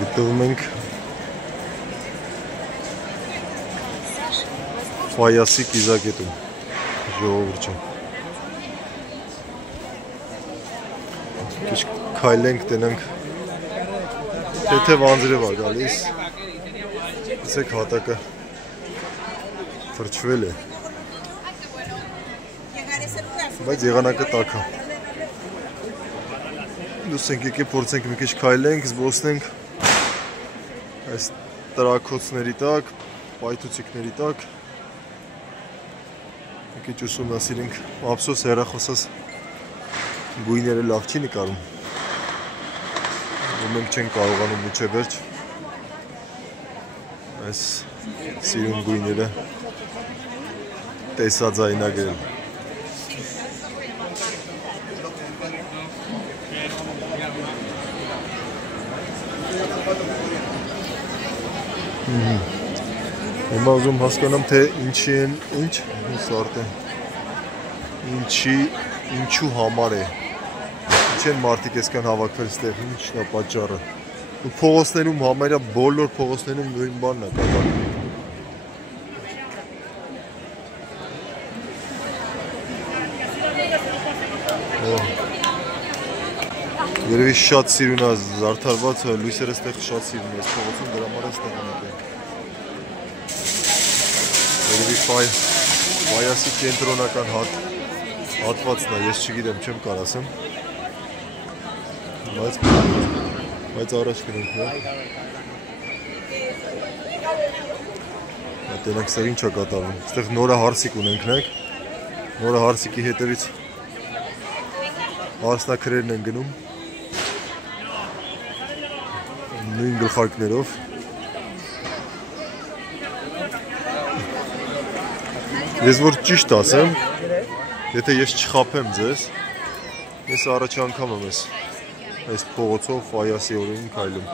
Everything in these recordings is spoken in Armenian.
Գտնվում ենք Ֆայասի կիզակետում, ժողովուրդ ջան։ Քիչ քայլենք, տենանք թեթև անձրև է գալիս, տեսեք հատակը թրջվել է, բայց եղանակը տաք է։ Դուս ենք եկե փորձենք մի քիչ քայլենք, զբոսնենք այս տրաքոցների տակ, պայթուցիկների տակ, մի քիչ ուսումնասիրենք, ափսոս հեռախոսս գույները լավ չի նկարում, ու մենք չենք կարողանում մինչև վերջ այս սիրուն գույները տեսաձայնագրել։ Հիմա ուզում հասկանամ, թե ինչի են, ինչու համար է, ինչ են մարդիկ այսքան հավաքվել ստեղ, ինչն է պատճառը։ Ու փողոցներում համարյա բոլոր փողոցներում նույն բանն է կատարվում։ Երևի շատ սիրուն է զարդարված, լույսերը ստեղ շատ սիրուն է, այս փողոցում դրա համար է ստեղ ունենք։ Երևի Ֆայասի կենտրոնական հատվածն է, ես չգիտեմ, չեմ կար ասեմ, բայց առաջ գնենք, տենանք ստեղ ինչ է կատարվում, ստեղ նորը հարսիկ ունենք նայք, նորը հարսիկի հետևից հարսնակրերն են գնում, նույն գլխարկներով, ես որ ճիշտ ասեմ, եթե ես չխափեմ ձեզ, ես առաջ անգամ եմ այս փողոցով Ֆայասի օրերին քայլում,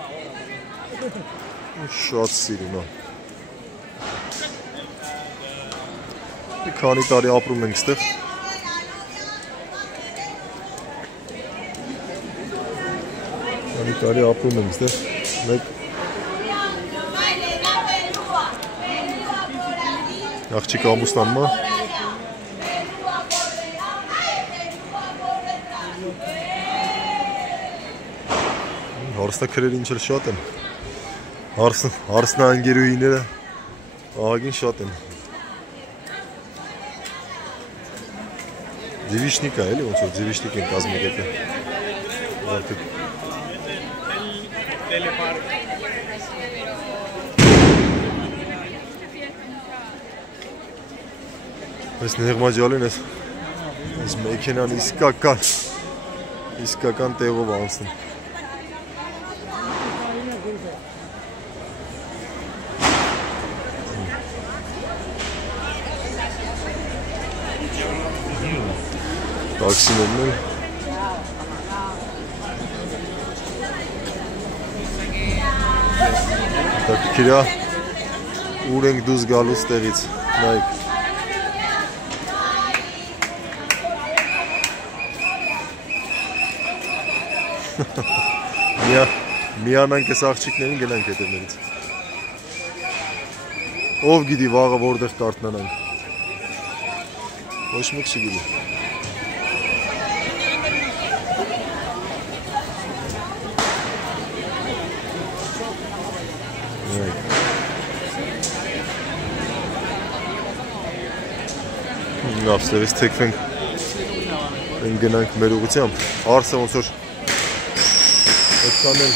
շատ սիրուն է, մի քանի տարի ապրում ենք ստեղ, քանի տարի ապրում ենք ստեղ, մեկ աղջիկը ամուսնանում է, հարսնակրերը ինչ էլ շատ են, հարսնաընկերուհիները ահագին շատ են, ձիվիշնիկ է, էլի ոնց որ ձիվիշնիկ են կազմակերպել, Այս նեղմաջալին այս մեքենան իսկական տեղով անցնում։ Տաքսիներն են։ Տաքսիրա ուր ենք դուրս գալուց տեղից, նայեք։ Միանանք այս աղջիկներին գնանք հետևներից, ով գիտի վաղը որտեղ կարթնանանք, ոչ մեկ չգիտի։ Լավ, ստեղից թեքվենք, գնանք մեր ուղղությամբ, արսը ոնց որ այդքան էլ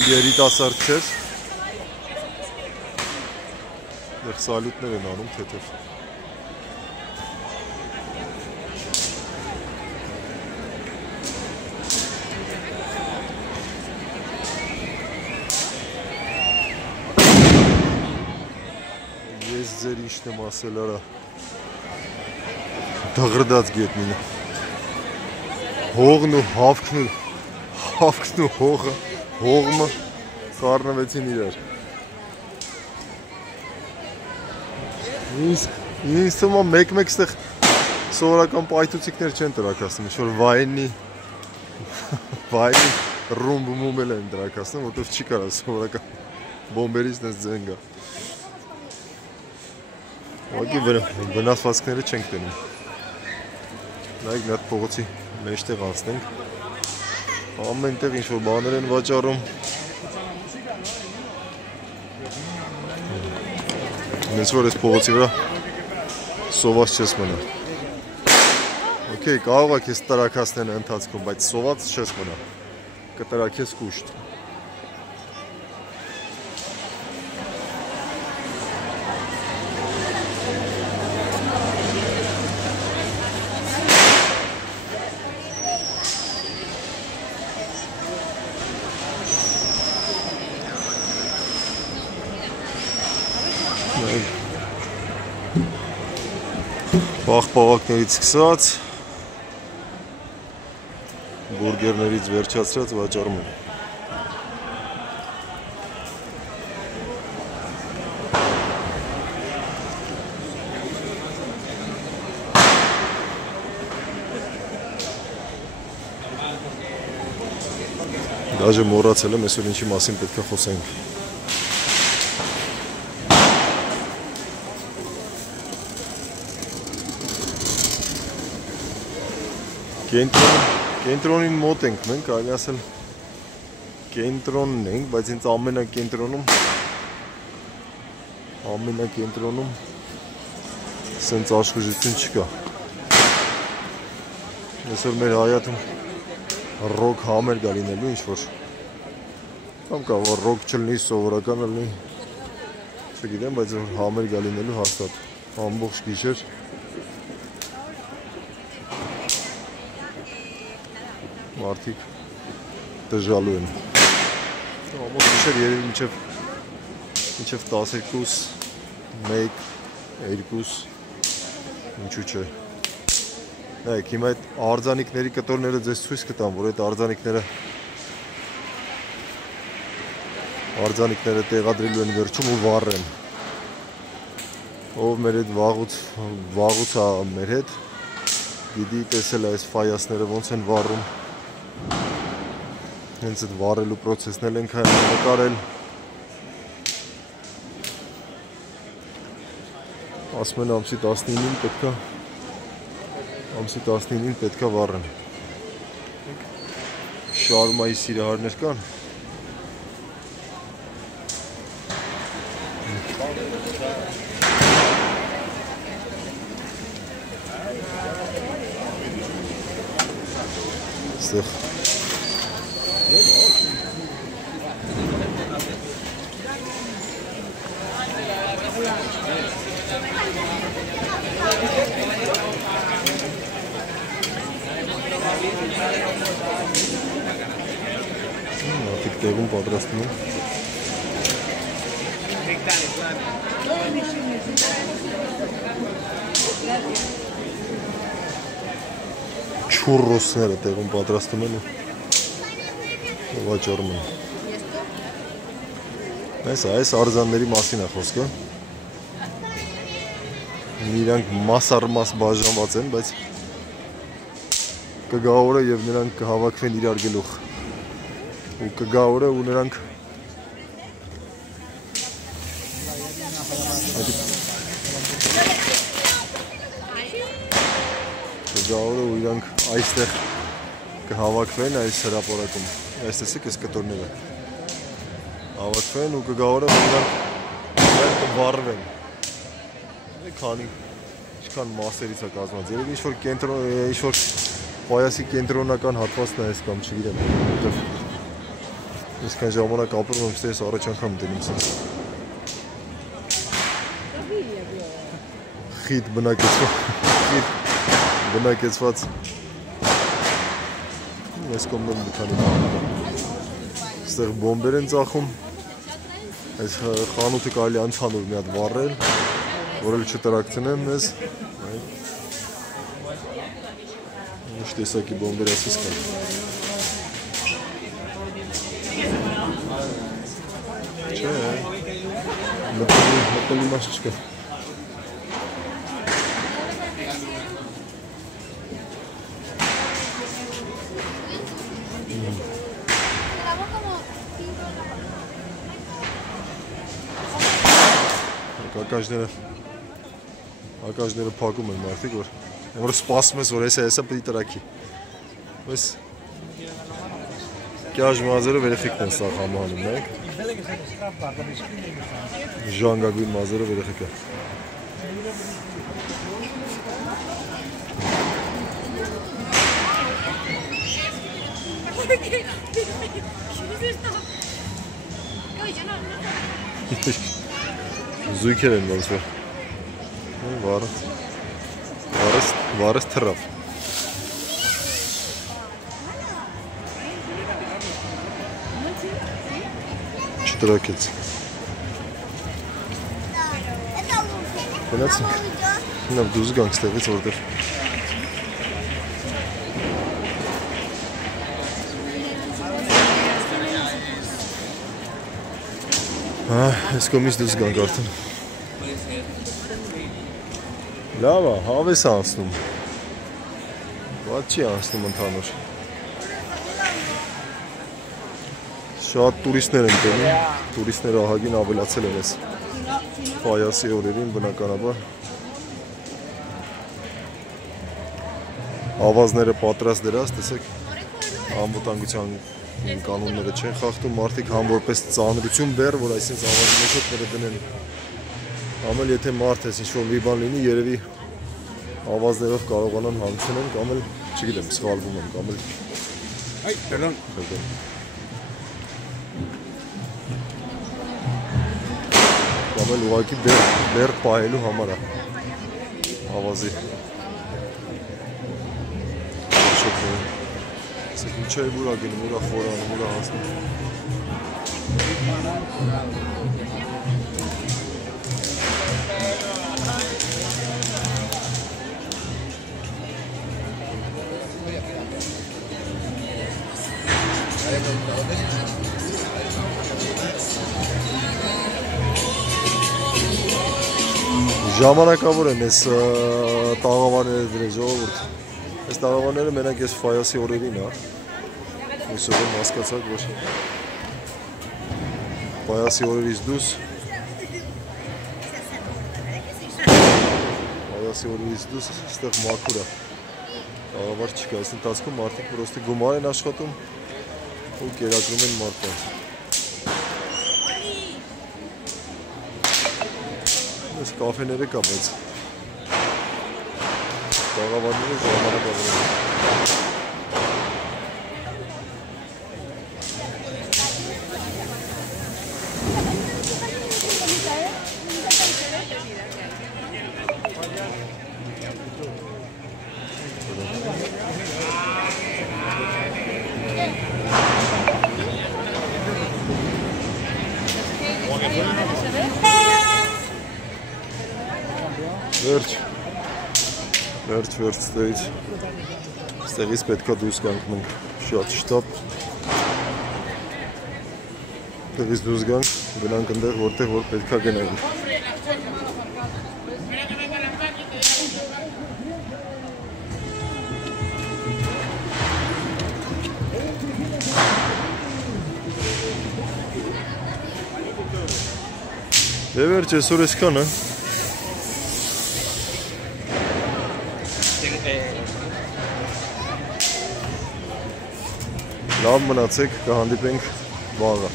երիտասարդ չէր, դեղ սալյուտներ են անում թեթև։ Ես ձեր ինչն եմ ասել արա, դղրդած գետնինը, հողն ու հավքն ու հողմը խառնվեցին իրար։ Ինձ թվում է մեկ-մեկ ստեղ Սովորական պայթուցիկներ չեն տրակասնում, ինչ-որ վայնի ռումբ են տրակասնում, որտև չի կարա սովորական բոմբերից նես ձեն գա։ Ուղղակի վնասվածքները չենք տենում։ Նայեք մի հատ փողոցի մեջտեղ անցնենք։ Ամենտեղ ինչ-որ բաներ են վաճառում։ Հենց որ այս փողոցի վրա սոված չես մնա։ Okay, կարող եք ես տրակասնեն ընթացքում, բայց սոված չես մնա, կտրակես կուշտ։ Պաղպաղակներից սկսած բուրգերներից վերջացրած վաճառում են։ Դաժե մոռացել եմ այսօր ինչի մասին պետք է խոսենք։ Կենտրոնին մոտ ենք մենք, այլ ասել կենտրոնն ենք, բայց ինձ ամենակենտրոնում սենց աշխուժություն չկա։ Այսօր մեր հայաթում ռոք համեր գա լինելու ինչ-որ, կամ կա, որ ռոք չլնի, սովորական լնի, չգիտեմ, բայց համեր գա լինելու հաստատ, ամբողջ գիշեր։ Մարդիկ դժալու են։ Ամոս գիշեր երևի մինչև 12, 1, 2, ինչու չէ։ Նայեք, հիմա այդ արձանիկների կտորները ձեզ ցույց կտամ, որ այդ արձանիկները տեղադրելու են վերջում ու վառեն։ Ով մեր հետ վաղուց է մեր հետ, գիտի տեսել այս ֆայասները ոնց են վառում։ Հենց այդ վառելու պրոցեսն էլ ենք նկարել։ Ասում են ամսի 19-ին պետքա վառեն։ Շարմայի սիրահարներ կան։ Ստեղ Մարդիկ տեղում պատրաստում են։ Չուրրոսները տեղում պատրաստում են ու վաճառում են։ Այս արձանների մասին է խոսքը։ Իրանք մաս բաժանված են, բայց կգա օրը եւ նրանք կհավաքվեն իրար գլուխ։ Ու կգա օրը ու նրանք այստեղ կհավաքվեն այս հրապարակում։ Այս տեսեք այս կտորները հավաքվեն ու կգա օրը նրանք կվառվեն։ Ինչքան մասերից է կազմված։ Երևի ինչ-որ պայասի կենտրոնական հատվածն է այս կամ չգիտեմ։ Այսքան ժամանակ ապրում եմ, ստես առաջ անգամ դնում սենց։ Խիտ բնակեցված այս կոմնում դուքանի ստեղ բոմբեր են ծախում այս խանութը կարելի անցանուր մի հատ վառել որ էլ չտրակցնեն մեզ ինչ տեսակի բոմբեր ասես կան չէ մտելի մաս չկա Ակաժները փակում են մարդիկ, որ սպասում ես, որ հեսա պիտի տրակի։ Պես կյաժ մազերը վերեխիքն են սաղ համահանում, նայք։ Ժանգագույն մազերը վերեխիք է։ Զույքեր են ոնց որ վարս թռավ չտրակեց գնացինք նավ դուզ գանք ստեղից որտեղ Այս կոմից դուզ գանք արդեն լավ է, հավես է անցնում Ված չի անցնում ընդհանուր Շատ տուրիստներ են տենում Տուրիստները ահագին ավելացել են ես Ֆայասի օրերին բնականաբար Ավազները պատրաստ դրած, տեսեք անվտանգության կանոնները չեն խախտում մարդիկ համ որպես ծանրություն բեր, որ այսինքն ավազի մեջոտները դնեն Ամել եթե մարդ ես ինչ-որ մի բան լինի, երևի ավազներով կարողանան հանգցնեն, կամ էլ, չգիտեմ, սխալվում եմ, կամ էլ Այ, դրան Կամ էլ ուղղակի բեր պահելու համար է ավազի Սեք միջայ ուրա գնում, ուրա խորանում, ուրա հասնում Ժամանակավոր են ես տաղավարները դրել ժողովուրդ Այս տաղավարները մենակ ես Ֆայասի օրերին Ուսով եմ հասկացակ, որ Ֆայասի օրերից դուս Ֆայասի օրերից դուս ստեղ մաքուր է Տաղավար չկա, այս ընթացքում մարդիկ պրոստի գումար են աշխատում ու կերակրում են մարդկանց Այս կաֆեները կա, բայց տաղավարները ժամանակավոր են Վերջ ստեղից պետքա դուս գանք մենք շատ շտապ Տեղից դուս գանք, գնանք ընդեղ, որտեղ որ պետքա գնայինք Դե վերջ այսօր այսքանը Լավ մնացեք, կհանդիպենք վաղը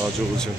Հաջողություն